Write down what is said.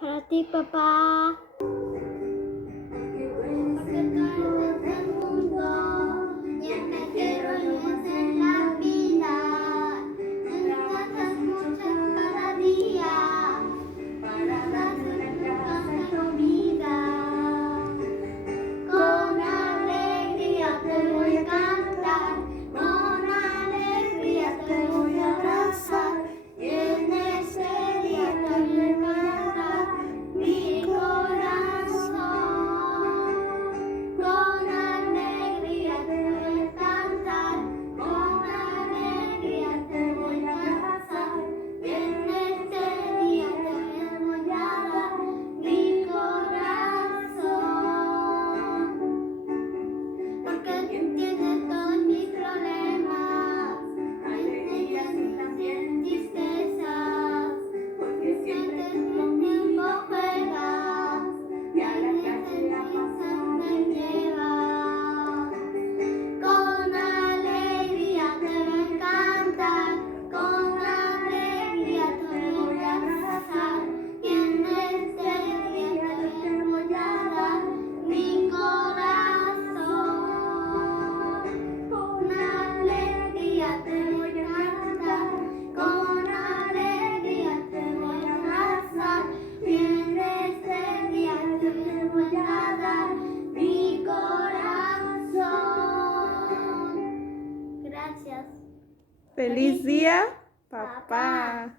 Para ti, papá. Porque tú eres el mundo y el que quiero yo es en la vida. En cosas muchas cada día para darse de comida. Con alegría te voy a cantar, con alegría te voy a abrazar. Y en este día te voy a dar mi corazón. Con alegría te voy a cantar, con alegría te voy a abrazar. Y en este día te voy a dar mi corazón. Porque tú entiendes todos mis problemas, alegrías y también tristezas. Porque siempre tu tiempo juegas y a la casa me llevas. Con alegría te voy a cantar, con alegría te voy a abrazar. Y en este día te voy a dar mi corazón. Con alegría te voy a cantar, con alegría te voy a abrazar. Y en este día te voy a dar mi corazón. Gracias. ¡Feliz día, papá!